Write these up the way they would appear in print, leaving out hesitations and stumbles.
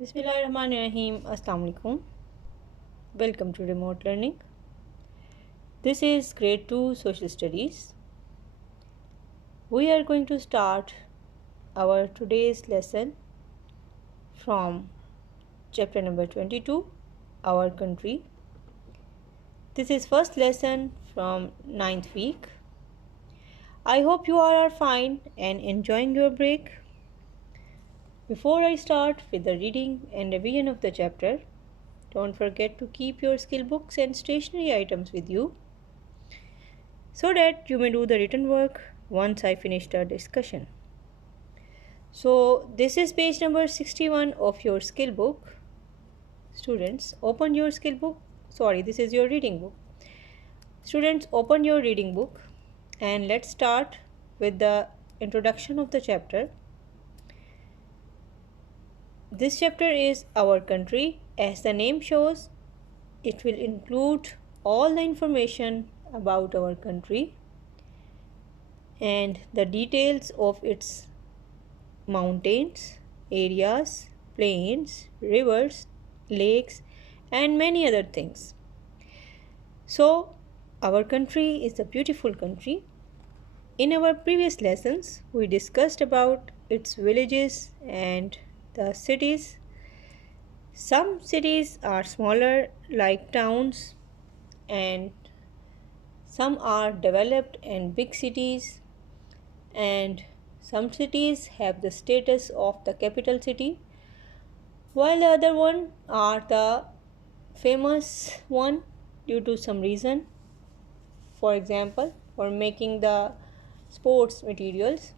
Bismillahirrahmanirrahim. Assalamu alaikum. Welcome to remote learning. This is grade 2 social studies. We are going to start our today's lesson from chapter number 22, our country. This is first lesson from 9th week. I hope you all are fine and enjoying your break. Before I start with the reading and revision of the chapter, don't forget to keep your skill books and stationery items with you so that you may do the written work once I finish the discussion. So this is page number 61 of your skill book. Students, open your skill book. This is your reading book. Students, open your reading book and let's start with the introduction of the chapter. This chapter is our country. As the name shows, it will include all the information about our country and the details of its mountains, areas, plains, rivers, lakes, and many other things. So, our country is a beautiful country. In our previous lessons, we discussed about its villages and the cities. Some cities are smaller, like towns, and some are developed and big cities, and some cities have the status of the capital city, while the other one are the famous one due to some reason, for example, for making the sports materials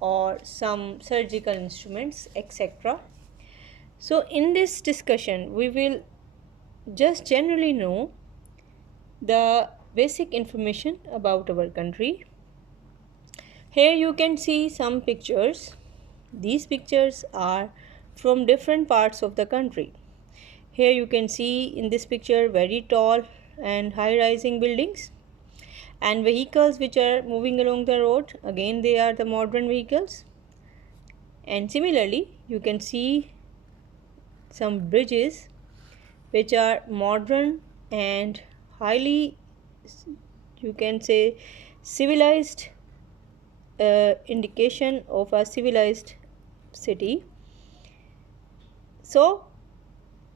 or some surgical instruments, etc. So in this discussion we will just generally know the basic information about our country. Here you can see some pictures. These pictures are from different parts of the country. Here you can see in this picture very tall and high rising buildings and vehicles which are moving along the road. Again, they are the modern vehicles. And similarly, you can see some bridges which are modern and highly, you can say, civilized, indication of a civilized city. So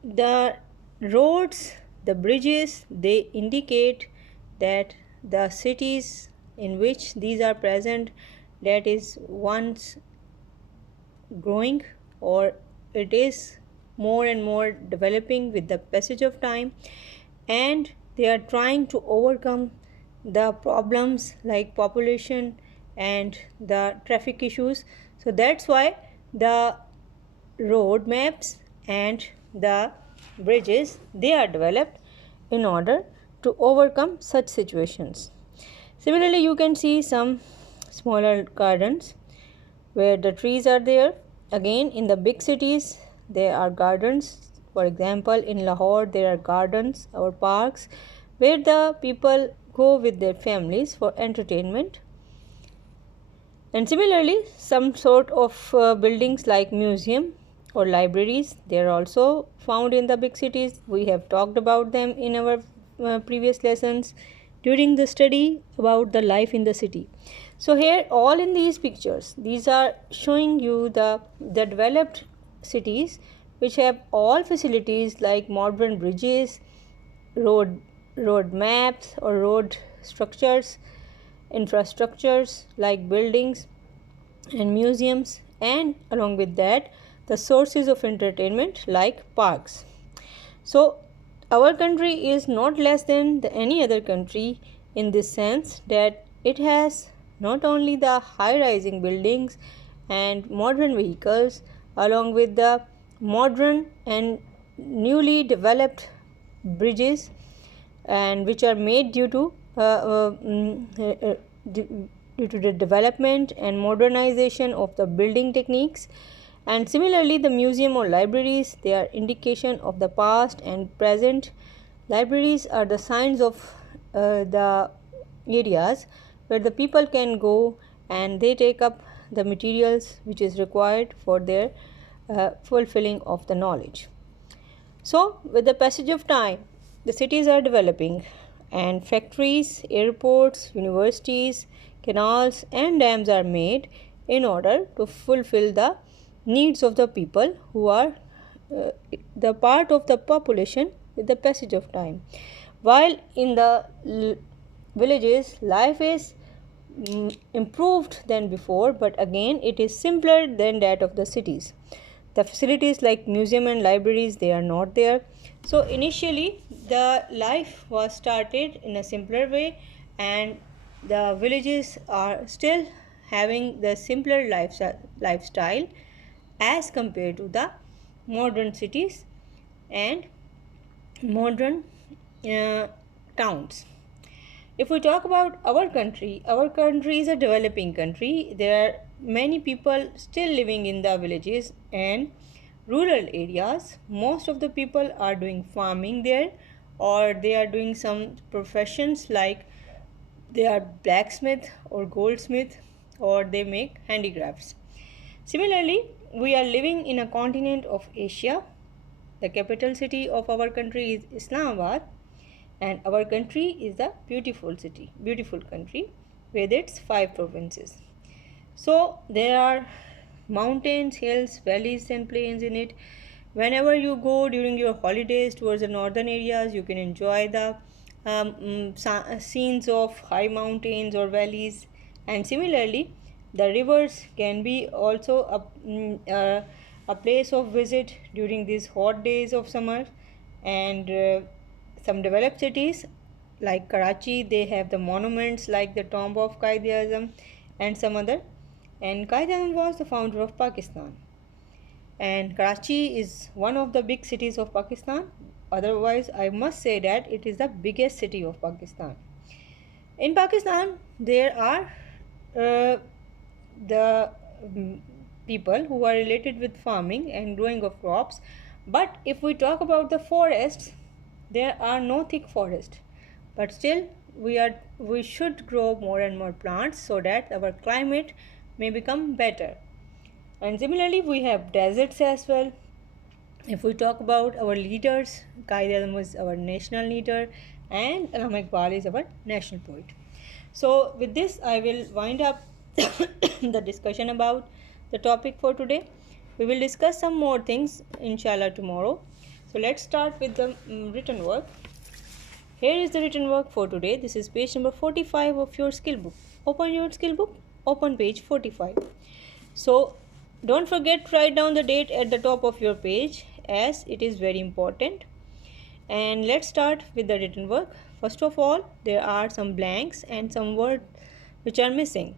the roads, the bridges, they indicate that the cities in which these are present, that is once growing or it is more and more developing with the passage of time, and they are trying to overcome the problems like population and the traffic issues. So that's why the road maps and the bridges, they are developed in order to overcome such situations. Similarly, you can see some smaller gardens where the trees are there. Again, in the big cities there are gardens. For example, in Lahore there are gardens or parks where the people go with their families for entertainment. And similarly, some sort of buildings like museum or libraries, they are also found in the big cities. We have talked about them in our previous lessons during the study about the life in the city. So here, all in these pictures, these are showing you the developed cities which have all facilities like modern bridges, road maps or road structures, infrastructures like buildings and museums, and along with that the sources of entertainment like parks. So our country is not less than any other country in this sense that it has not only the high rising buildings and modern vehicles along with the modern and newly developed bridges, and which are made due to the development and modernization of the building techniques. And similarly, the museum or libraries, they are indication of the past and present. Libraries are the signs of the areas where the people can go and they take up the materials which is required for their fulfilling of the knowledge. So, with the passage of time, the cities are developing, and factories, airports, universities, canals, and dams are made in order to fulfill the needs of the people who are the part of the population with the passage of time. While in the villages, life is improved than before, but again it is simpler than that of the cities. The facilities like museum and libraries, they are not there. So initially the life was started in a simpler way, and the villages are still having the simpler lifestyle as compared to the modern cities and modern uh, towns. If we talk about our country is a developing country. There are many people still living in the villages and rural areas. Most of the people are doing farming there, or they are doing some professions like they are blacksmith or goldsmith, or they make handicrafts. Similarly, we are living in a continent of Asia. The capital city of our country is Islamabad, and our country is a beautiful country with its 5 provinces. So there are mountains, hills, valleys, and plains in it. Whenever you go during your holidays towards the northern areas, you can enjoy the scenes of high mountains or valleys. And similarly, the rivers can be also a place of visit during these hot days of summer. And some developed cities like Karachi, they have the monuments like the tomb of Quaid-e-Azam and some other. And Quaid-e-Azam was the founder of Pakistan, and Karachi is one of the big cities of Pakistan. Otherwise, I must say that it is the biggest city of Pakistan. In Pakistan, there are the people who are related with farming and growing of crops. But if we talk about the forests, there are no thick forests. But still, we should grow more and more plants so that our climate may become better. And similarly, we have deserts as well. If we talk about our leaders, Quaid-e-Azam was our national leader, and Allama Iqbal is our national poet. So with this, I will wind up the discussion about the topic for today. We will discuss some more things inshallah tomorrow. So let's start with the written work. Here is the written work for today. This is page number 45 of your skill book. Open your skill book, open page 45. So don't forget to write down the date at the top of your page, as it is very important. And let's start with the written work. First of all, there are some blanks and some words which are missing.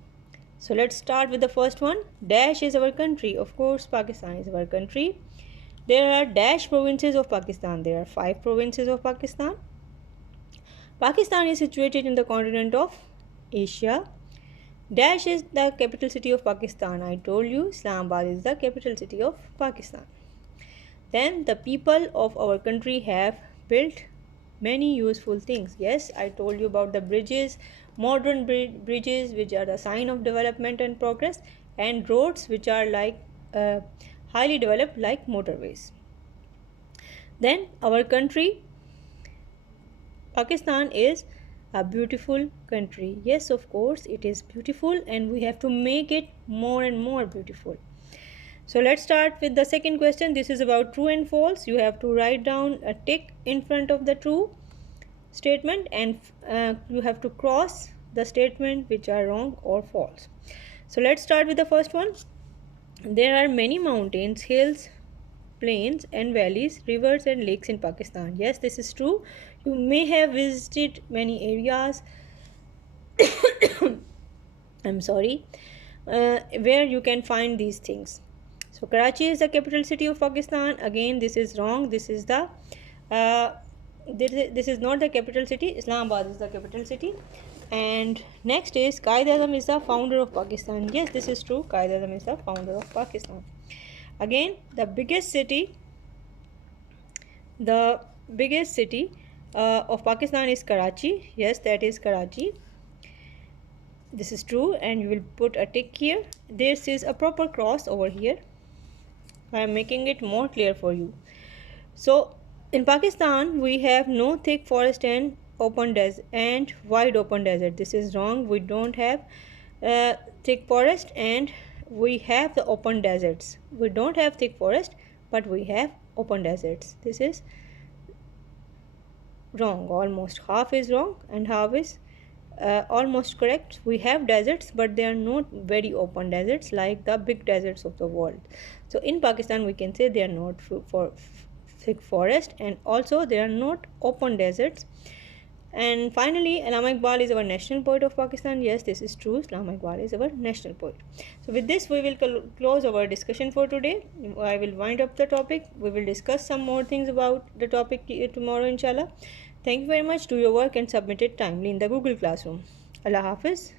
So let's start with the first one. Dash is our country. Of course, Pakistan is our country. There are dash provinces of Pakistan. There are 5 provinces of Pakistan. Pakistan is situated in the continent of Asia. Dash is the capital city of Pakistan. I told you Islamabad is the capital city of Pakistan. Then the people of our country have built many useful things. Yes, I told you about the bridges, modern bridges which are the sign of development and progress, and roads which are like highly developed like motorways. Then our country, Pakistan, is a beautiful country. Yes, of course, it is beautiful, and we have to make it more and more beautiful. So let's start with the second question. This is about true and false. You have to write down a tick in front of the true statement, and you have to cross the statement which are wrong or false. So let's start with the first one. There are many mountains, hills, plains and valleys, rivers and lakes in Pakistan. Yes, this is true. You may have visited many areas I'm sorry where you can find these things. So Karachi is the capital city of Pakistan. Again, this is wrong. This is not the capital city. Islamabad is the capital city. And next is Quaid-e-Azam is the founder of Pakistan. Yes, this is true. Quaid-e-Azam is the founder of Pakistan. Again, the biggest city of Pakistan is Karachi. Yes, that is Karachi. This is true, and you will put a tick here. This is a proper cross over here. I am making it more clear for you. So in Pakistan we have no thick forest and open desert and wide open desert. This is wrong. We don't have thick forest and we have the open deserts. We don't have thick forest but we have open deserts. This is wrong. Almost half is wrong and half is almost correct. We have deserts but they are not very open deserts like the big deserts of the world. So in Pakistan we can say they are not for thick forest and also they are not open deserts. And finally, Allama Iqbal is our national poet of Pakistan. Yes, this is true. Allama Iqbal is our national poet. So with this, we will close our discussion for today. I will wind up the topic. We will discuss some more things about the topic tomorrow, inshallah. Thank you very much. Do your work and submit it timely in the Google Classroom. Allah Hafiz.